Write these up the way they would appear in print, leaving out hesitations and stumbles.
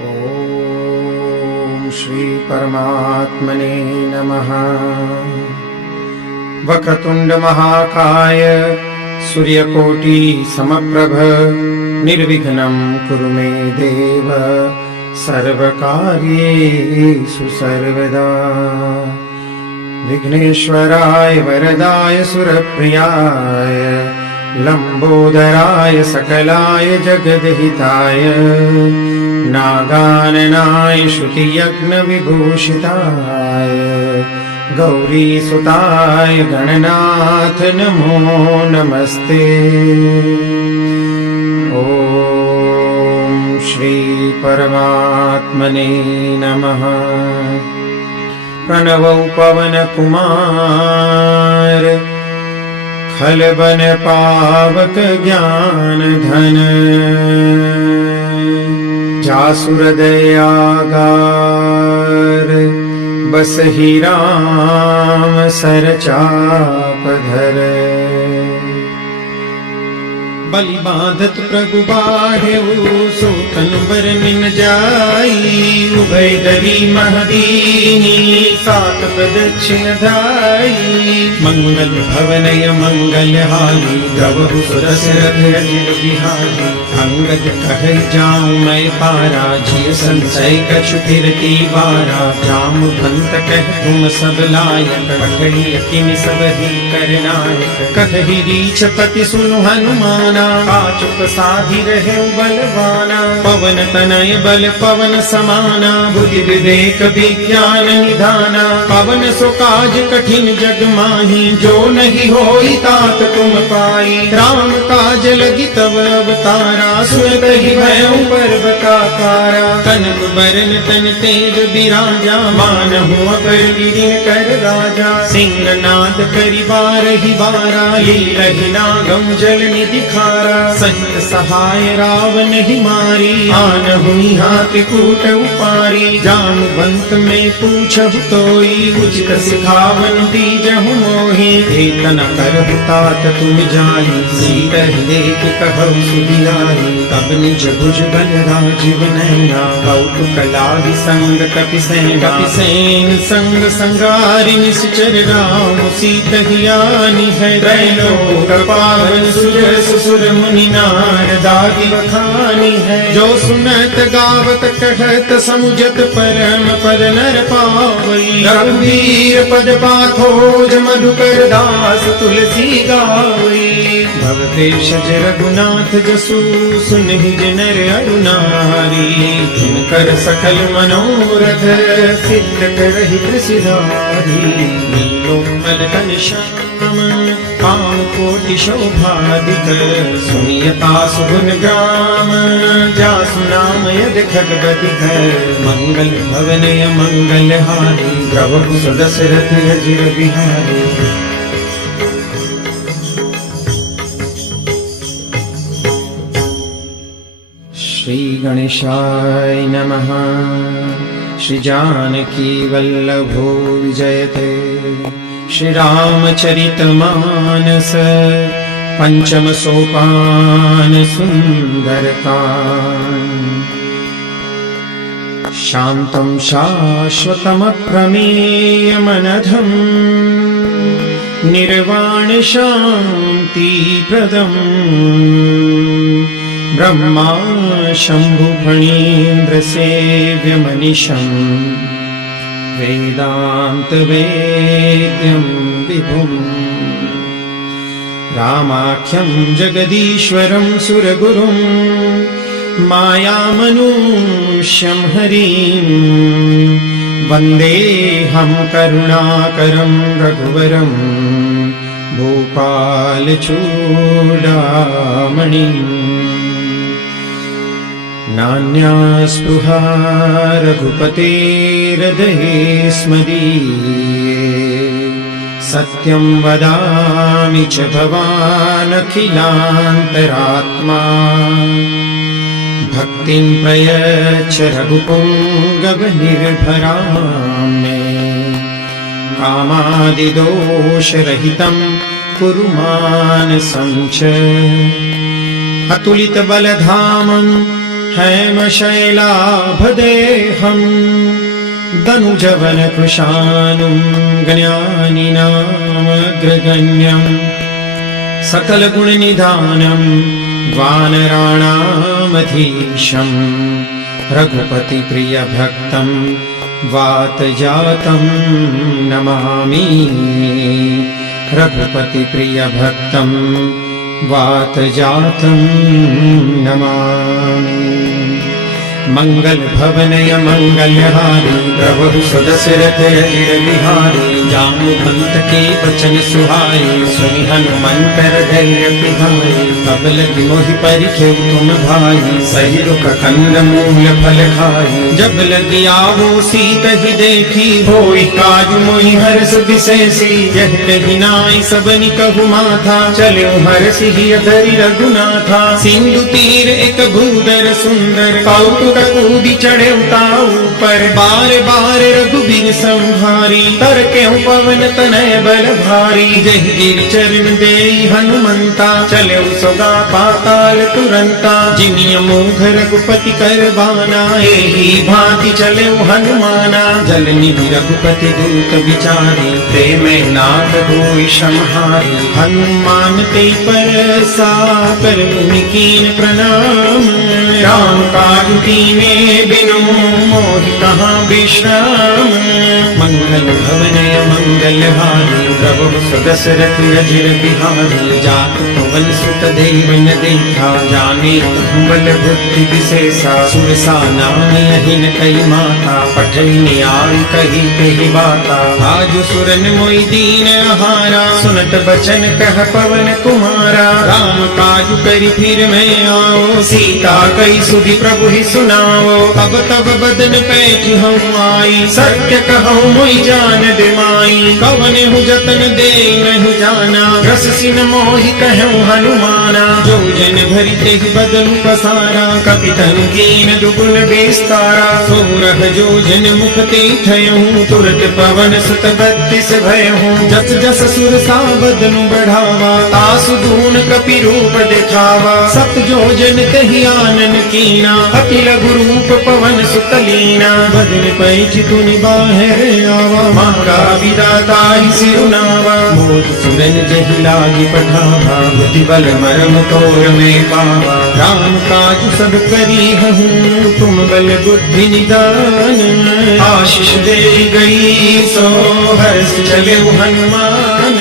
ॐ श्री परमात्मने नमः। वक्रतुंड महाकाय सूर्यकोटि समप्रभ निर्विघ्नं कुरु मे देव सर्वकार्येषु सर्वदा। विघ्नेश्वराय वरदाय सुरप्रियाय लंबोदराय सकलाय जगद्हिताय नागाननाय श्रुतियज्ञ विभूषिताय गौरीसुताय गणनाथ नमो नमस्ते। ॐ श्री परमात्मने नमः। प्रणवौ पवन कुमार खलबन पावक ज्ञान धन जासुर दयागार बसहि राम सरचाप धर। बलि बांधत प्रभु बाढ़ेऊ सोतन बर मिन जाई उभय दरी महदीनी सात प्रदक्षिण धाई। मंगल भवनय मंगल हाली गवहु सुरसरथ अजिर बिहारी। अंगद कहे जाऊं मैं पारा जिय संशय कछु फिरती बारा। जामवंत कह तुम सब लायक कठई किमि सब ही करनायक। कठहि रीछपति सुनु हनुमाना काचुक साधि रहे बलवाना। पवन तनय बल पवन समाना बुद्धि विवेक विज्ञान निधाना। पवन सो काज कठिन जग माही जो नहीं होई तात तुम पाई। राम काज लगी तव अवतारा सुनत ही भयउ पर्वताकारा। कनक बरन तन तेज बिराजा मानहु अपर गिरिन कर राजा। सिंहनाद करि बारहि बारा लीलहि नागम जल निधि खारा। सहित सहाय रावण ही मारी आनहु हाथि कूट उपारी। जामवंत में पूछहु तोई उचित सिखावन दीजहु मोहि। एतन करहु तात तुम जानी सीतहि लेख कहु सुधियारी। तब निज भुज बल राजीव नैना कौतुक लाहि संग कपिसेन संग संगारि निश्चर राम सीतहि आनी है। त्रैलोक पावन सुजस सुर मुनि नारदादि बखानी है। जो सुनत गावत कहत समुझत परम पद नर पावई। रघुवीर पद पाथोज मधुकर दास तुलसी गावई। भवदेशज रघुनाथ जसु सुनहि नर अरु नारी। जिनकर सकल मनोरथ सिद्ध करहि कृषिधारी। नीलोत्पल घनश्याम काम कोटि शोभादिक। सुनियता सुगुन ग्राम जासु नाम यद खगबदिक। मंगल भवनय मंगल हारी प्रभु सुदशरथ अजिर बिहारी। श्री गणेशाय नमः। श्री जानकी वल्लभो विजयते। श्री रामचरितमानस पंचम सोपान सुंदरकांड। शांतं शाश्वतमप्रमेयमनघम् निर्वाण शांति प्रदम्। ब्रह्मा शंभु फणीन्द्र सेव्य मनीषम्। वेदांत वेद्यं विभुम्। रामाख्यं जगदीश्वरं सुरगुरुं। मायामनुष्यं हरिं वन्देऽहं करुणाकरं रघुवरं। भूपालचूडामणिम्। नान्या स्पृहा रघुपतेर्हृदये स्मदीये। सत्यं वदामि च भवान् अखिलान्तरात्मा। भक्तिं प्रयच्छ रघुपुङ्गवनिर्भरां मे। कामादिदोषरहितं कुरु मानसं च। अतुलित बलधामं हैमशैलाभदेहम् दनुजवन कृशानुं ज्ञानिनामग्रगण्यम् सकलगुणनिधानं वानराणामधीशम् रघुपतिप्रियभक्तं वातजातं नमामि रघुपतिप्रियभक्तं वातजातं नमामि। मंगल भवनय मंगलहारी प्रभु सदशरथ अजिर बिहारी जामु पंत के वचन सुहाए सुनि हनुमंत धैर्य पिधाए तब लगी मोहि परिखेउ तुम भाई सही रुख कंद मूल फल खाई जब लगी आवो सीत ही देखी होई काज मोहि हर्ष विशेषी यह कही नाई सबनि कहु माथा चलो हर्षि धरि रघुनाथा सिंधु तीर एक भूधर सुंदर कौतुक कूदी चढ़े उताऊ पर बार बार रघुबीर संहारी तर क्यों पवन तनय बल भारी जय गिर चरण देई हनुमंता चले सदा पाताल तुरंता जिनिय मोघ रघुपति करवाना एही भांति चले हनुमाना जल निधि रघुपति दूत विचारी प्रेम नाथ होई समहारी हनुमान ते परसा कर मुनि कीन प्रणाम राम काज कीने बिनु मोहि कहाँ विश्राम मंगल भवनय मंगलहारी प्रभु सदशरथ अजिर बिहारी जात पवन सुत देवन देखा जाने बल बुद्धि विशेषा सुरसा नाम अहिन कई माता पठई न्याय कही कही बाता आज सुरन मोहि दीन हारा सुनत बचन कह पवन कुमारा राम काज करि फिर मैं आओ सीता कई सुधि प्रभु ही सुनाओ अब तब बदन पैठ हूँ आई सत्य कहूँ मोहि जान दे माई कवन हूँ जतन दे नहीं जाना रस सिन मोहि कहूँ हनुमाना जो जन भरी ते बदन पसारा कपितन कीन दुगुन विस्तारा सोरह जो जन मुख ते थयहूँ तुरत पवन सुत 32 भयहूँ जस जस सुर सा बदन बढ़ावा तासु दून कपि रूप दिखावा सत जो जन कही आनन कीना अति लघु रूप पवन सुतलीना बदन पैठ तुनि बाहर आवा माँ का विदाता ही सिरुनावा मोद सुरन जहि लागी पठावा बुद्धि बल मरम तोर में पावा राम काज सब करी हूँ तुम बल बुद्धि निदान आशीष दे गई सो हर्ष चले हनुमान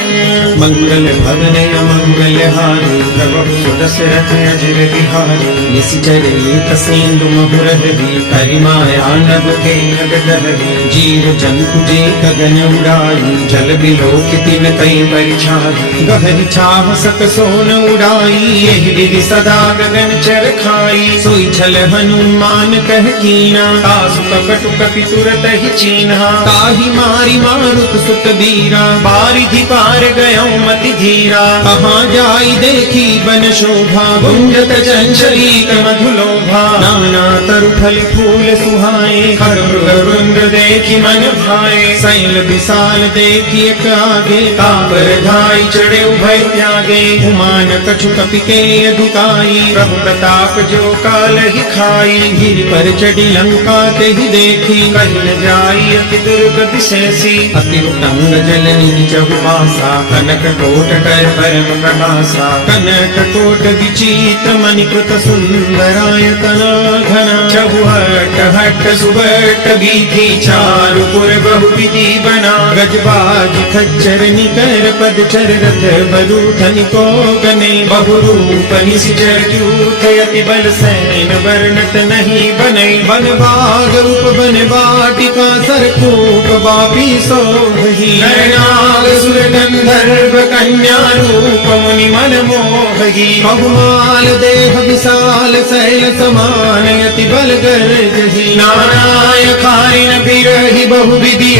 मंगल भवनय मंगलहारी प्रभु सुदशरथ अजिर बिहारी निश्चर एक सेंदु महुरहरी करिमाया नभ के नगदहरी जीव जंतु जे गगन उड़ाई जल बिलोक तिन कई परिछाई गहरी छाव सत सोन उड़ाई यही विधि सदा गगन चर खाई सोई छल हनुमान कह कीना तासु कपटु कपि तुरत ही चीन्हा ताहि मारी मारुत सुत बीरा बारिधि पार गयो मति धीरा कहाँ जाई देखी बन शोभा गुंजत चंचलीक मधुलोभा नाना तरु फल फूल सुहाए हर वृंद देखी मन भाए शैल विशाल देखी एक आगे तापर धाई चढ़े उभय त्यागे हुमान कछु कपि के अधुकाई प्रभु प्रताप जो काल ही खाई गिर पर चढ़ी लंका ते ही देखी कहीं न जाई अति दुर्ग विशेषी अति उटंग जल निधि चहुबासा कनक कोट कर परम प्रकाशा कनक कोट विचित्र मणिकृत सुंदरायतना घना चहुहट हट सुबट बीथी चारु पुर बहु विधि बना गजबाज खच्चर निकर पद चर रथ बरु धनि को गने बहु रूप निशिचर जूथ यति बल सैन वर्णत नहीं बने बन बाग रूप बन वाटिका सरकूप बापी सोहि नरनाग सुर गंधर्व कन्या रूप मुनि मन मोहि बहुमाल देह विशाल शैल समान यति बल गर्जहि नाराय खारिन बिरहि बहुविधि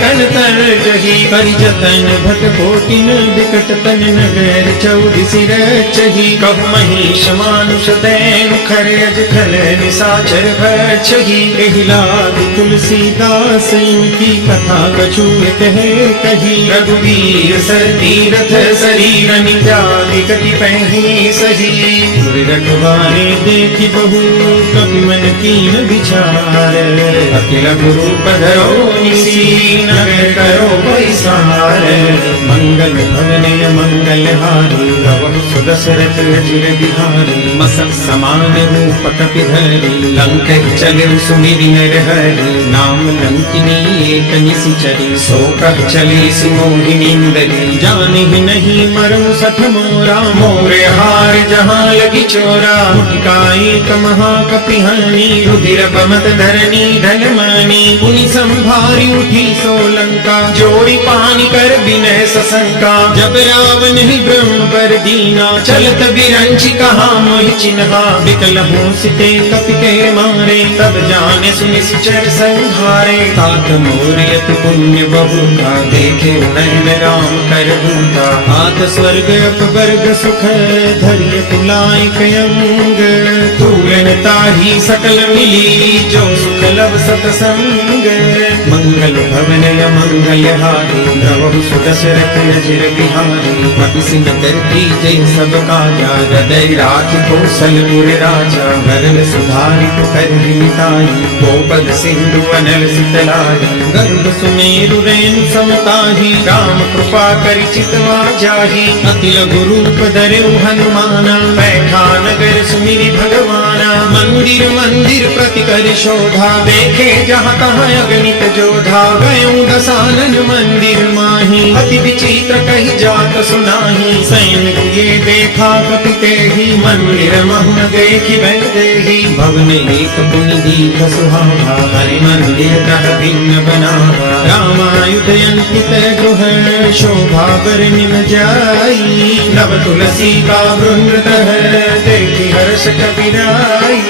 तन तर जही करि जतन भट कोटिन बिकट तन नगर चौदिसि रचही कहु महिष मानुष दैन खर अज खल निसाचर भक्षही एहि लाग तुलसीदास इनकी कथा कछु कहे कही रघुवीर सर तीरथ शरीर नित्यादि गति पहि सही गुर रखवारे देखि बहु कवि मन कीन विचार अखिल गुरु पधरो निसी नगर करो पैसार मंगल भवन मंगल हारी रवहु सुदशरथ अजिर बिहारी मसक समान रूप कपिधरी लंक चले सुमिरि नर हरि नाम लंकिनी एक निशिचरी सो कह चले सिमोहिनी इंदरी जाने नहीं मरु सठ मोरा मोरे हार जहाँ लगी चोरा मुठिका एक महाकपिहानी रुधिर बमत धरनी धनमानी पुनि संभारी उठी सोलंका जोड़ी पानी कर विनय सशंका जब रावण ही ब्रह्म पर दीना चलत बिरंची कहा मोहि चिन्हा विकल हो सिते कपि के मारे तब जाने सुनिश्चर संहारे तात मोरियत पुण्य बहु का देखे नयन राम कर दूता हाथ स्वर्ग अपवर्ग सुख धरिय तुलाय कयंग तूलन ताही सकल मिली जो सुख लब सतसंग मंगल भवन मंगल हारी द्रवहु सुदशरथ अजिर बिहारी कपिसिन करती जय सब काजा हृदय राखि कौशलपुर राजा भरल सुधारि पुकर मिताई गोपद सिंधु अनल सितलाई गर्भ सुमेरु रेणु समताही राम कृपा करि चितवा जाही अतिल गुरूप धरऊ हनुमाना बैठा नगर सुमिरि भगवाना मंदिर मंदिर प्रति कर शोधा देखे जहाँ तहाँ अगणित जोधा गयऊ दसानन मंदिर माही अति विचित्र कही जात सुनाही सैन ये देखा कपिते ही मंदिर महुन देखी वैदेही भवन एक पुनि दीख सुहावा हरि मंदिर कह भिन्न बनावा रामायुध अंकित गृह शोभा बर निम जाई नव तुलसी का वृंद देखी हर्ष कपिराई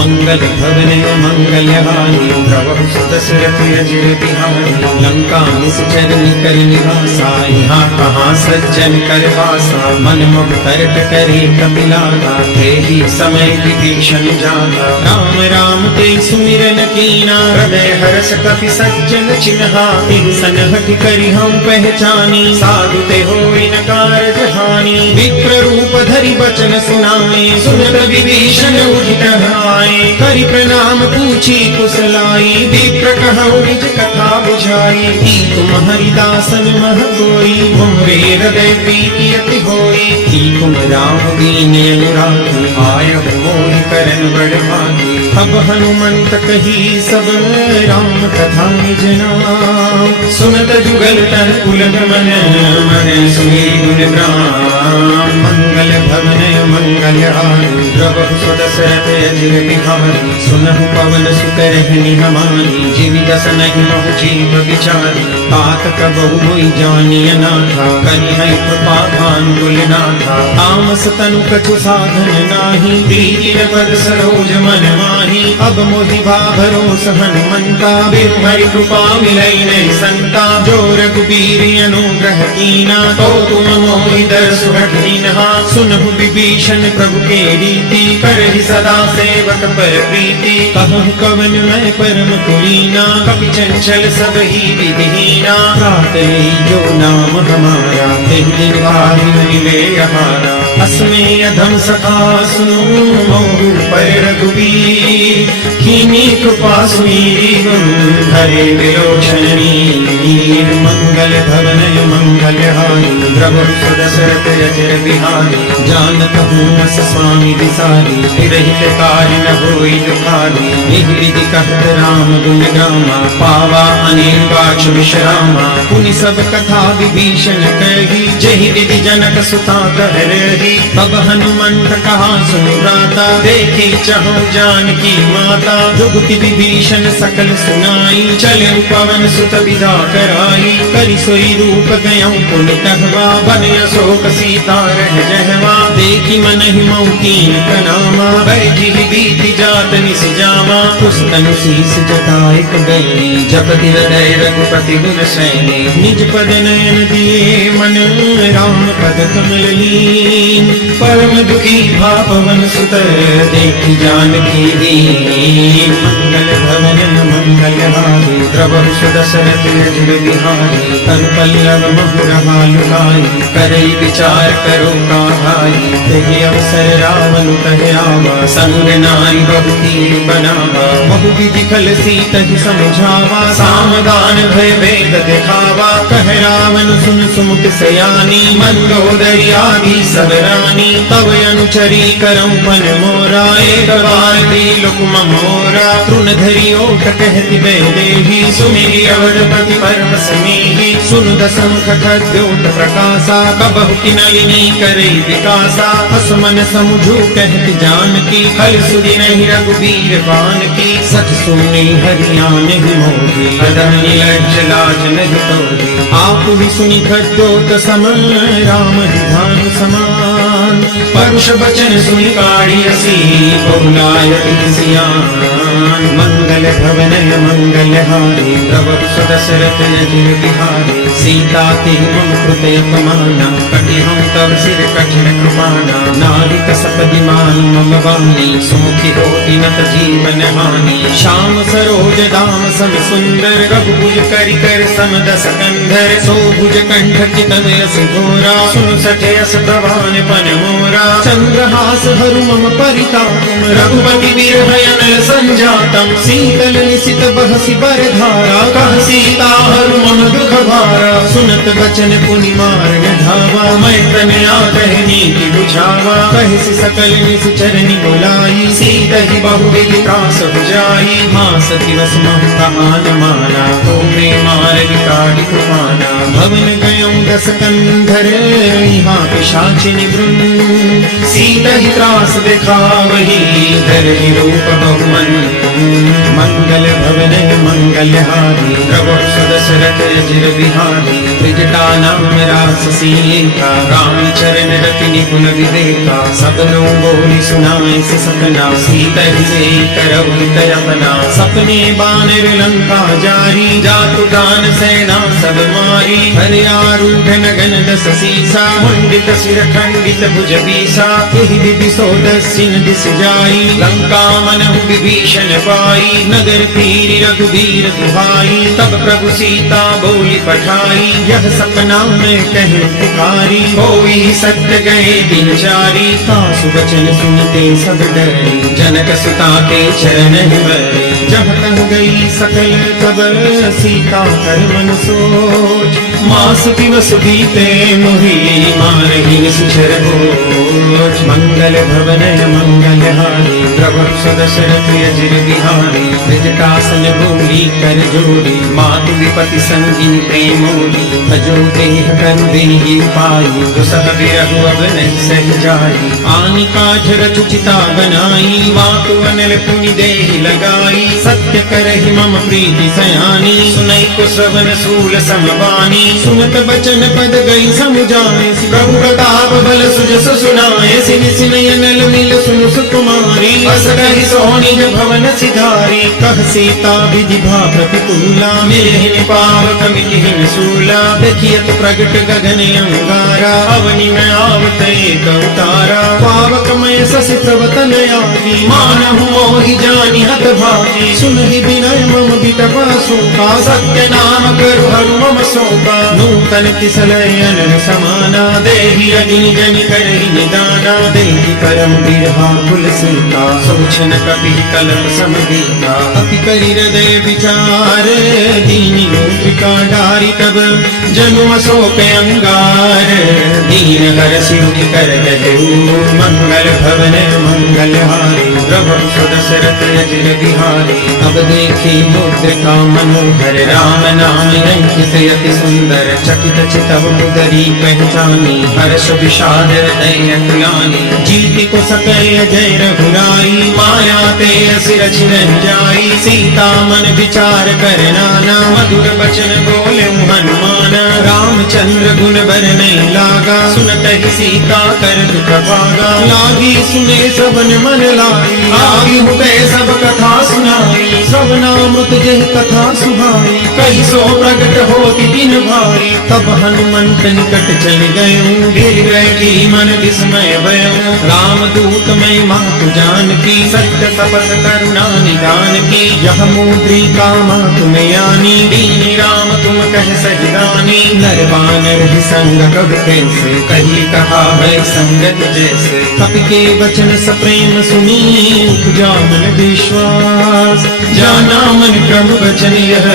मंगल भवन मंगल हारी द्रवहु सुदशरथ अजिर बिहारी लंका निश्चर निकर निवासा यहाँ कहाँ सज्जन कर वासा मन मुख तर्क करे कपिलागा तेहि समय विभीषण जागा राम राम ते सुमिरन कीना हृदय हर्ष कपि सज्जन चिन्हा तिन सन हठि करि हम पहचानी साधु ते होई न कारज हानि विप्र रूप धरि बचन सुनाए सुनत विभीषण उठित आए करि प्रणाम पूछी कुशलाई विप्र कहु निज कथा बुझाई की तुम हरिदासन मह कोई मोरे हृदय प्रीति अति होई की तुम राम दीन अनुरागी आय मोहि करन बड़ भागी अब हनुमंत कही सब राम कथा निज नाम सुनत जुगल तन पुलक मन मन सुनी गुण ग्राम मंगल भवन मंगल हारी द्रवहु सुदशरथ अजिर बिहारी सुनहु पवन सुत रहनी हमारी जीवि दस नहीं महु जीव विचारी तात कबहु मोहि जानिय नाथा करि है कृपा भानुकुल नाथा तामस तनु कछु साधन नाही प्रीति पद सरोज मन माही अब मोहि भाभरो हनुमंता बिनु हरि कृपा मिलई नहीं संता जो रघुबीर अनुग्रह कीना तो तुम मोहि दर्शु हठीनहा सुनहु विभीषण प्रभु के रीति करहि सदा सेवक पर प्रीति कहु कवन मैं परम कुलीना कपि चंचल सब ही विधिहीना रात ले जो नाम हमारा तेहि दिन भारी मिले हमारा अस्मे अधम सखा सुनो मोहु पर रघुबीर कीनी कृपा सुमीरी गुरु हरे विलोचनी मंगल भवन मंगल हारी द्रवहु सुदशरथ अजिर बिहारी जानत हूँ अस स्वामी विसारी विरहित कार्य न होई दुखारी निहि विधि कहत राम गुण गामा पावा अनिल वाच विश्रामा पुनि सब कथा विभीषण कही जहि विधि जनक सुता कह रही तब हनुमंत कहा सुन भ्राता देखी चहु जानकी माता जुगति विभीषण सकल सुनाई चले पवन सुत विदा कराई करि सोई रूप गयऊँ पुनि कहवा बन अशोक सीता रह जहवा देखी मन ही मऊ कीन प्रणामा बैठी बीती जात निस जावा रामा पुस्तन शीस जटायक गए जपति हृदय रघुपति गुण सैने निज पद नयन दिए मन राम पद कमल लीन परम दुखी भापवन सुत देखि जानकी दीन मंगल भवन मंगल हारी प्रभु सुदशरथ अजिर बिहारी तनु पल्लव महुरहा लुभाई करई विचार करो कहाई तेहि अवसर रावण तह आवा संग नारी बहु कीर बनावा बहु विधि फल सीतहि समझावा सामदान भय भेद दिखावा कह रावण सुन सुमुख सयानी मंदोदरी आदि सब रानी तव अनुचरी करऊं पन मोरा एक बार त्रिलोक मोरा तृण धरि ओट कहति वैदेही सुमिरि अवधपति परम स्नेही सुनु दसमुख खद्योत प्रकाशा कबहु की नलिनी करई विकासा असमन समुझू कहति जानकी हल सुधि नहीं रघुबीर बान की सच सुने हरियाण ही मोही अदम निलज्ज लाज नहीं तोही आप ही सुनि खद्योत समान राम ही धान समान परुष बचन सुनि काढ़ियसी बहुलाय सियान मंगल भवन मंगल हारी प्रभु सुदशरथ अजिर बिहारी सीता ते मम कृते अपमाना कटि हम तव सिर कठिन कृपाना नारी कसपदि मान मम वाणी सुमुखी होती नत जीवन हानि श्याम सरोज दाम सम सुंदर रघुभुज करि कर सम दस कंधर सोभुज कंठ चितन यस घोरा सुन सठे यस प्रभान पन मोरा चंद्रहास हरु मम परिताप रघुपति बिरहयन संजातम शीतल निशित बहसि बरधारा कह सीता हरु मम दुख भारा सुनत बचन पुनि मारन धावा मैं तनया कह नीति बुझावा कहसि सकल निश्चरनि बुलाई सीतहि बहु विधि त्रास बुझाई मास दिवस महु कहान माना तो मार विकारि कुमाना भवन गयऊं दस कंधर यहाँ पिशाचिनि वृंद सीतहि त्रास दिखावही धरहि रूप बहुमन मंगल भवन मंगल हारी प्रभु सुदशरथ अजिर बिहारी त्रिजटा नाम रास सीता राम चरण रति निपुण विवेका सबनो बोली सुनाए से सपना सीतहि से करऊ हित अपना सपने बानर लंका जारी जातु दान सेना सब मारी हरि आरूढ़ नगन दस सीसा मुंडित सिर खंडित भुज बीसा एहि विधि सोदस्यन दिस जाई लंका मनहु विभीषण पाई नगर पीरि रघुबीर दुहाई तब प्रभु सीता बोली पठाई यह सपना में कहे पुकारी होई सत्य गए दिनचारी सासु वचन सुनते सब डरे जनक सुता के चरण बरे जब कह गई सकल खबर सीता कर मन सोच मास दिवस बीते मोहि मारहि निश्चर भोज मंगल भवन मंगल हारी प्रभु सुदशरथ अजिर बिहारी त्रिजटासन भूमि कर जोड़ी मातु विपति संगी प्रेमोरी भजो देह कर देहि पाई दुसह बिरहु अब नहीं सह जाई आनि काठ रचु चिता बनाई मातु अनल पुनि देहि लगाई सत्य करहि मम प्रीति सयानी सुनई को श्रवण सूल समवानी सुनत बचन पद गई समुझाए प्रभु प्रताप बल सुजस सुनाए सिन सिन अनल मिल सुन सुकुमारी अस कहि सोनि भवन सिधारी कह सीता विधि भा प्रतिकूला मिलहि पावक मिलिहि सूला देखियत प्रगट गगन अंगारा अवनि में आवत एक अवतारा पावक मय ससि प्रवतन आदि मानहु मोहि जानि हत भागी सुनहि विनय मम बिटवा शोका सत्य नाम करु हरु मम शोका नूतन किसलयन समाना देहि अग्नि जनि करहि निदाना देहि परम बिरहा कुल सीता सोचन कपि कलप समगीता अति करि हृदय विचार दीनि मूत्रिका डारी तब जनु अशोक अंगार दीन हर सिंह कर दहु मंगल भवन मंगल हारी प्रभु सुदशरथ अजिर बिहारी अब देखी मुद्रिका मनोहर राम नाम अंकित अति सुंदर चकित चितव मुदरी पहचानी हर्ष विषाद हृदय अकुलानी जीति को सकल जय रघुराई माया ते सिर छिरन जाई सीता मन विचार कर नाना मधुर बचन बोले हनुमान रामचंद्र गुण बर नहीं लागा सुनत ही सीता कर दुख भागा लागी सुने सबन मन लाई आगी हुए सब कथा सुन श्रवणामृत जह कथा सुहाई, कही सो प्रगट होती दिन भारी। तब हनुमंत निकट चल गए, गिर बैठी मन विस्मय भयो। राम दूत में मातु जानकी, सत्य सपथ करुणा निदान की। यह मुद्रिका मातु में आनी, दीनी राम तुम कह सही रानी। नर बानर ही संग कब कैसे, कही कहा भय संगत जैसे। कपि के वचन सप्रेम सुनी, उपजा मन विश्वास। जाना मन क्रम वचन यह,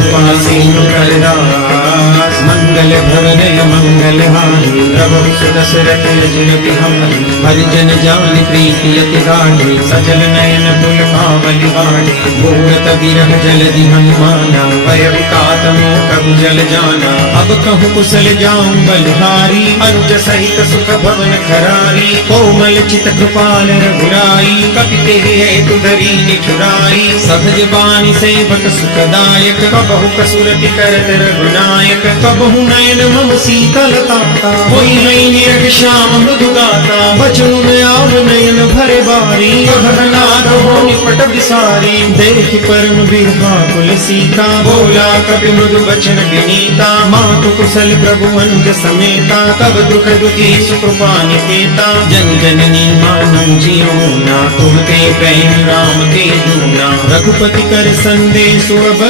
उपासीन कर दास। मंगल भवन मंगल हानि, प्रभु सुदशरथ अजिर बिहारी। हरिजन जान प्रीति अति गाढ़ी, सजल नयन पुलकावली बाढ़ी। भूरत विरह जलधि हनुमाना, भय वितात मोह जल जाना। अब कहूँ कुशल जाऊं बलिहारी, अनुज सहित सुख भवन खरारी। कोमल चित कृपाल रघुराई, कपि तेहि हेतु धरी निठुराई। सहज बानी सेवक सुखदायक, कबहु कसुरति करत रघुनायक। कबहु नयन मम शीतलता, होई निरख श्याम मृदु गाता। बचन में आव नयन भरे बारी, कहनाथ हो निपट विसारी। देख परम बिरहाकुल सीता, बोला कपि मृदु वचन विनीता। मातु कुशल प्रभु अनुज समेता, तब दुख दुखी सुकृपा निकेता। जन जननी मानम जियो ना, तुमते प्रेम राम के दूना। रघुपति कर संदेश अब,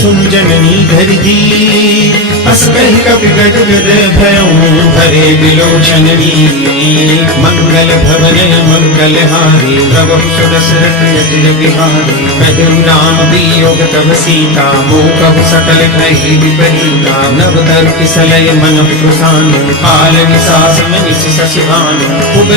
सुन जननी धरि दी। अस कहि कपि गद गद भयउ, भरे बिलोचन मंगल भवन मंगल हारी। प्रभु सुदशरथ अजिर बिहारी। प्रभु राम वियोग तब सीता, मोह सकल भय विपरीता। नव तरु किसलय मन प्रसानु, काल निसास मनिषि शशि भानु। खूब